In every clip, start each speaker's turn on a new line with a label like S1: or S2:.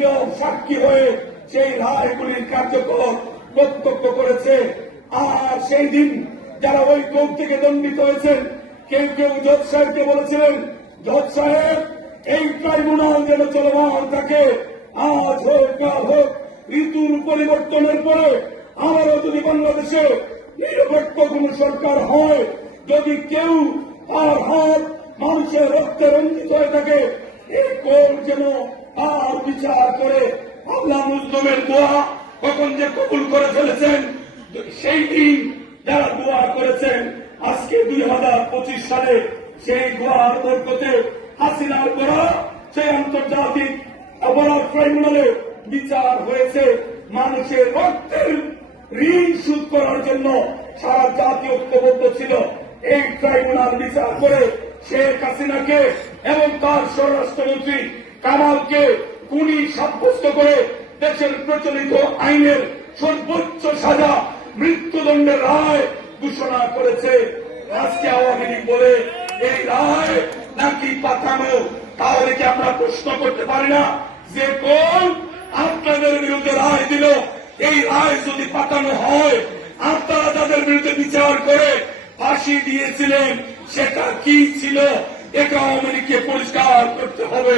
S1: নীরব সাক্ষী হয়ে সেই রায়গুলির কার্যকর প্রত্যক্ষ করেছে। আর সেই দিন যারা ওই কোর্ট থেকে দণ্ডিত হয়েছেন, কেউ কেউ জজ সাহেবকে বলেছিলেন, জজ সাহেব, এই ট্রাইব্যুনাল যেন চলমান থাকে, আজ হোক কাল হোক, ঋতুর পরিবর্তনের পরে আবারও যদি বাংলাদেশে নিরপেক্ষ কোন সরকার হয়, যদি কেউ তার হাত মানুষের রক্তে রঞ্জিত হয়ে থাকে কোর্ট যেন আর বিচার করে আল্লাহ মুসলিমের দোয়া কখন যে কবুল করে ফেলেছেন, সেই দিন যারা দোয়া করেছেন, আজকে দুই হাজার পঁচিশ সালে সেই দোয়ার বরকতে হাসিনার করা সেই আন্তর্জাতিক অপরাধ ট্রাইব্যুনালে বিচার হয়েছে। মানুষের রক্তের ঋণ শোধ করার জন্য সারা জাতি ঐক্যবদ্ধ ছিল। এই ট্রাইব্যুনাল বিচার করে শেখ হাসিনাকে এবং তার স্বরাষ্ট্রমন্ত্রী কামালকে খুনি সাব্যস্ত করে দেশের প্রচলিত আইনের সর্বোচ্চ সাজা, মৃত্যুদণ্ডের রায় ঘোষণা করেছে? আজকে আওয়ামী লীগ বলে এই রায় নাকি পাঠানো? তাহলে কি আমরা প্রশ্ন করতে পারি না যে কোন আপনাদের বিরুদ্ধে রায় দিল? এই রায় যদি পাঠানো হয়, আপনারা যাদের বিরুদ্ধে বিচার করে ফাঁসি দিয়েছিলেন, সেটা কি ছিল? আওয়ামী লীগকে পরিষ্কার করতে হবে।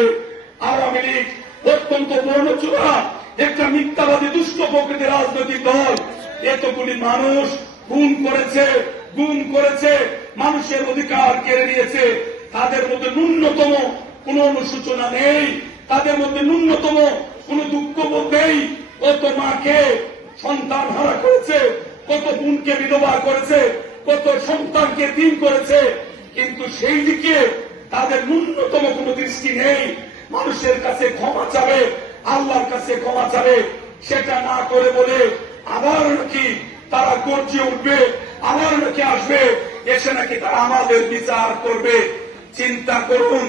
S1: আওয়ামী লীগ অত্যন্ত বর্ণচূড়া একটা মিথ্যাবাদী, দুষ্ট প্রকৃতির রাজনৈতিক দল। এতগুলি মানুষ খুন করেছে, গুম করেছে, মানুষের অধিকার কেড়ে নিয়েছে। তাদের মধ্যে ন্যূনতম কোন অনুসূচনা নেই, তাদের মধ্যে ন্যূনতম কোন দুঃখবোধ নেই। কত মাকে সন্তান হারা করেছে, কত বোনকে বিধবা করেছে, কত সন্তানকে দিন করেছে, কিন্তু সেই দিকে তাদের ন্যূনতম কোন দৃষ্টি নেই। মানুষের কাছে ক্ষমা চাবে আল্লাহর কাছে ক্ষমা চাবে। সেটা না করে বলে আবার নাকি তারা গর্জে উঠবে আবার নাকি আসবে। এসে নাকি তারা আমাদের বিচার করবে। চিন্তা করুন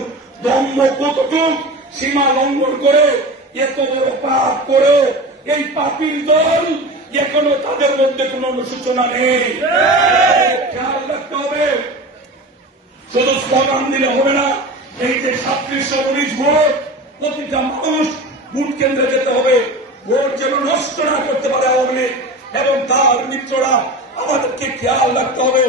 S1: দম্ভ কতটুক সীমা লঙ্ঘন করে এত বড় পাপ করে এই পাপির দল এখনও তাদের মধ্যে কোন অনুসূচনা নেই। শুধু স্লোগান দিলে হবে না। এই যে সাতত্রিশশো উনিশ ভোট, প্রতিটা মানুষ ভোট কেন্দ্রে যেতে হবে। ভোট যেন নষ্ট না করতে পারে আওয়ামী লীগ এবং তার মিত্ররা। আমাদেরকে খেয়াল রাখতে হবে।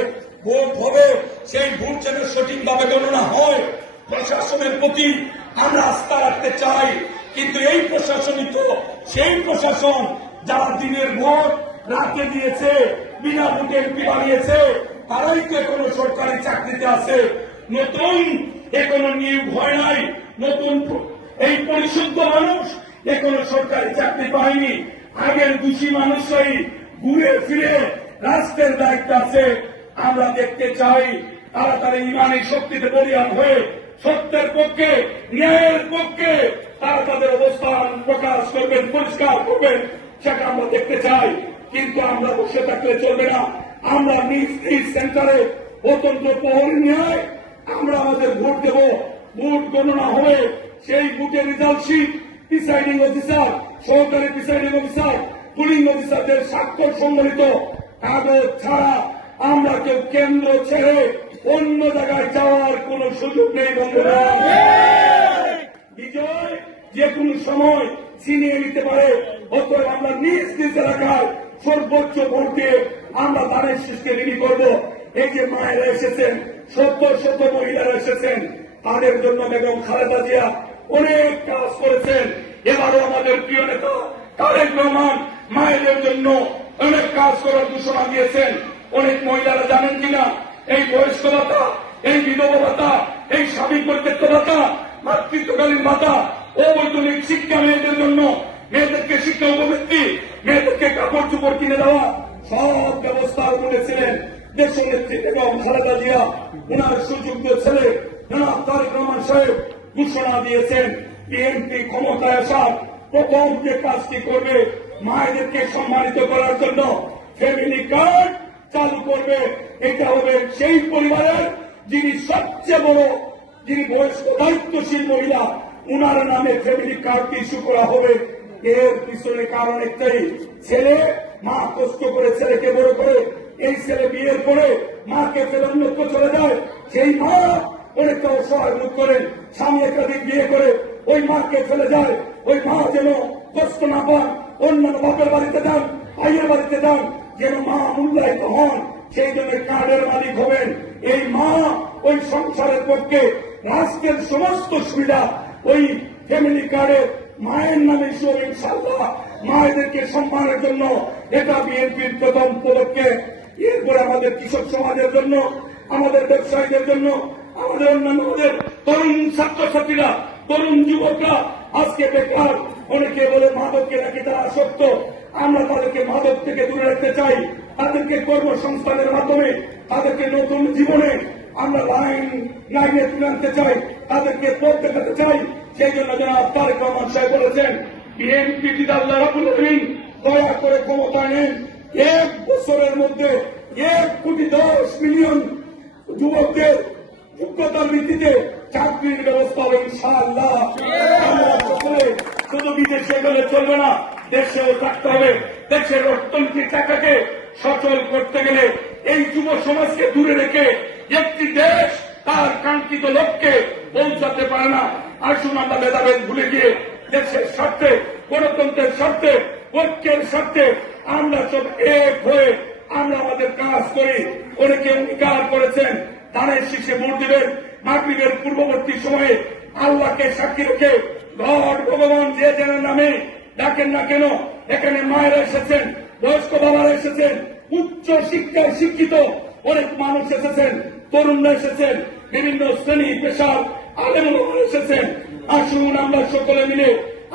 S1: ভোট হবে, সেই ভোট যেন সঠিকভাবে গণনা হয়। প্রশাসনের প্রতি আমরা আস্থা রাখতে চাই। কিন্তু এই প্রশাসনই তো সেই প্রশাসন যারা দিনের ভোট রাতে দিয়েছে, বিনা ভোটে এমপি বানিয়েছে। তারাই তো এখনও সরকারি চাকরিতে আছে। নতুন এখনও নিয়োগ হয় নাই, নতুন এই পরিশুদ্ধ মানুষ এখনও সরকারি চাকরি পায়নি। আগের দোষী মানুষরাই ঘুরে ফিরে রাষ্ট্রের দায়িত্ব আছে। আমরা দেখতে চাই তারা তারা ইমানি শক্তিতে বলিয়ান হয়ে সত্যের পক্ষে, ন্যায়ের পক্ষে তারা তাদের অবস্থান প্রকাশ করবেন, পরিষ্কার করবেন, সেটা আমরা দেখতে চাই। কিন্তু আমরা বসে থাকলে চলবে না। আমরা নিজ নিজ সেন্টারে অতন্ত্র প্রহরী নিয়ে আমরা আমাদের ভোট দেব। ভোট গণনা হবে। সেই ভোটের রেজাল্ট শিট প্রিসাইডিং অফিসার সহকারী প্রিসাইডিং অফিসার পুলিং অফিসারদের স্বাক্ষর সম্মিলিত কাগজ ছাড়া আমরা কেউ কেন্দ্র ছেড়ে অন্য জায়গায় যাওয়ার কোন সুযোগ নেই, বন্ধুরা। বিজয় যে কোনো সময় ছিনিয়ে নিতে পারে। অতএব আমরা নিজ নিজ এলাকায় সর্বোচ্চ ভোট আমরা ধানের শীষকে রেডি করব। এই যে মায়েরা এসেছেন শত শত মহিলারা এসেছেন, তাদের জন্য বেগম খালেদা জিয়া অনেক কাজ করেছেন। এবারও আমাদের প্রিয় নেতা তারেক রহমান মায়েদের জন্য অনেক কাজ করার ঘোষণা দিয়েছেন। অনেক মহিলারা জানেন কিনা? এই বয়স্ক ভাতা, এই বিধবা ভাতা, এই স্বামী পরিত্যক্ত ভাতা, মাতৃত্বকালীন ভাতা, অবৈতনিক শিক্ষা মেয়েদের জন্য, মেয়েদেরকে শিক্ষা কাপড় চোপড় কিনে দেওয়া, সব ব্যবস্থা করেছিলেন দেশ নেত্রী এবং খালেদা জিয়া ওনার সুযোগ্য ছেলে জনাব তারেক রহমান সাহেব ঘোষণা দিয়েছেন বিএনপি ক্ষমতায় আসার প্রথম যে কাজটি করবে, মায়েদেরকে সম্মানিত করার জন্য ফ্যামিলি কার্ড চালু করবে। এটা হবে সেই পরিবারের যিনি সবচেয়ে বড়, যিনি বয়স্ক, দায়িত্বশীল মহিলা, উনার নামে ফ্যামিলি কার্ড ইস্যু করা হবে। এর পিছনে কারণ একটাই, ছেলে মা কষ্ট করে ছেলেকে বড় করে, এই ছেলে বিয়ের পরে মাকে ফেরান্নত চলে যায়, সেই মা অনেকটা অসহায় বোধ করেন, স্বামী একাধিক বিয়ে করে, ওই মাকে ফেলে যায়, ওই মা যেন কষ্ট না পান, অন্যান্য বাপের বাড়িতে যান, ভাইয়ের বাড়িতে যান, যেন মা মূল্যায়িত হন, সেই জন্য কার্ডের মালিক হবেন। এই মা ওই সংসারের পক্ষে রাষ্ট্রের সমস্ত সুবিধা ওই ফ্যামিলি কার্ডের মায়ের নামে শুভ ইনশাল্লাহ মায়েদেরকে সম্মানের জন্য এটা বিএনপির প্রথম পদক্ষেপ। এরপরে আমাদের কৃষক সমাজের জন্য, আমাদের ব্যবসায়ীদের জন্য, আমাদের অন্যান্য তরুণ ছাত্রছাত্রীরা, তরুণ যুবকরা আজকে বেকার। অনেকে বলে মাদককে নাকি তারা আসক্ত। আমরা তাদেরকে মাদক থেকে দূরে রাখতে চাই। তাদেরকে কর্মসংস্থানের মাধ্যমে, তাদেরকে নতুন জীবনে আমরা লাইন, লাইনে তুলে আনতে চাই। তাদেরকে পথ দেখাতে চাই। সেই জন্য জনাব তারেক রহমান সাহেব বলেছেন, বিএনপি যদি আল্লাহ রাবুল আলমিন দয়া করে ক্ষমতা নেন, এক বছরের মধ্যে এক কোটি দশ মিলিয়ন যুবকদের যোগ্যতার ভিত্তিতে চাকরির ব্যবস্থা হবে ইনশাআল্লাহ। শুধু বিদেশে গেলে চলবে না, দেশেও থাকতে হবে। দেশের অর্থনৈতিক টাকাকে সচল করতে গেলে এই যুব সমাজকে দূরে রেখে একটি দেশ তার কাঙ্ক্ষিত লক্ষ্যে পৌঁছাতে পারে না। আসুন আমরা ভেদাভেদ ভুলে গিয়ে দেশের স্বার্থে, গণতন্ত্রের স্বার্থে, ঐক্যের স্বার্থে আমরা সব এক হয়ে আমরা আমাদের কাজ করি। অনেকে অঙ্গীকার করেছেন, ধানের শীর্ষে ভোট দিবেন, মাগরীবের পূর্ববর্তী সময়ে আল্লাহকে সাক্ষী রেখে গড, ভগবান যে জেনার নামে ডাকেন না কেন, এখানে মায়েরা এসেছেন, বয়স্ক বাবারা এসেছেন, উচ্চ শিক্ষায় শিক্ষিত অনেক মানুষ এসেছেন। তরুণরা এসেছেন, বিভিন্ন শ্রেণি পেশার আলেম এসেছেন। আসুন আমরা সকলে মিলে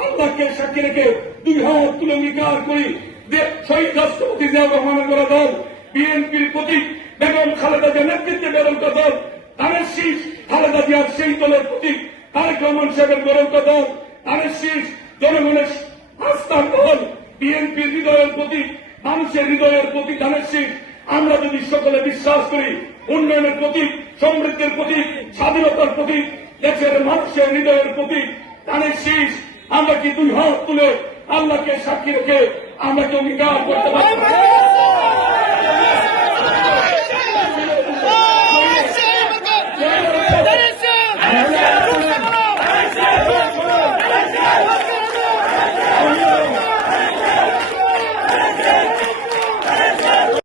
S1: আল্লাহকে সাক্ষী রেখে দুই হাত তুলে অঙ্গীকার করি যে শহীদ রাষ্ট্রপতি জিয়াউর রহমানের করা দল, বিএনপির প্রতীক বেগম খালেদা জিয়ার নেতৃত্বে বেরোন্ত দল ধানের শীষ, খালেদা জিয়ার সেই দলের প্রতীক তারেক রহমান সাহেবের বেরোন্ত দল ধানের শীষ, জনগণের আস্থার দল বিএনপির হৃদয়ের প্রতীক মানুষের হৃদয়ের প্রতীক ধানের শীষ। আমরা যদি সকলে বিশ্বাস করি উন্নয়নের প্রতীক, সমৃদ্ধির প্রতীক, স্বাধীনতার প্রতীক, দেশের মানুষের হৃদয়ের প্রতীক তাদের শীষ। আমরা কি দুই হাত তুলে আল্লাহকে সাক্ষী রেখে আমরা কি অঙ্গীকার করতে পারি?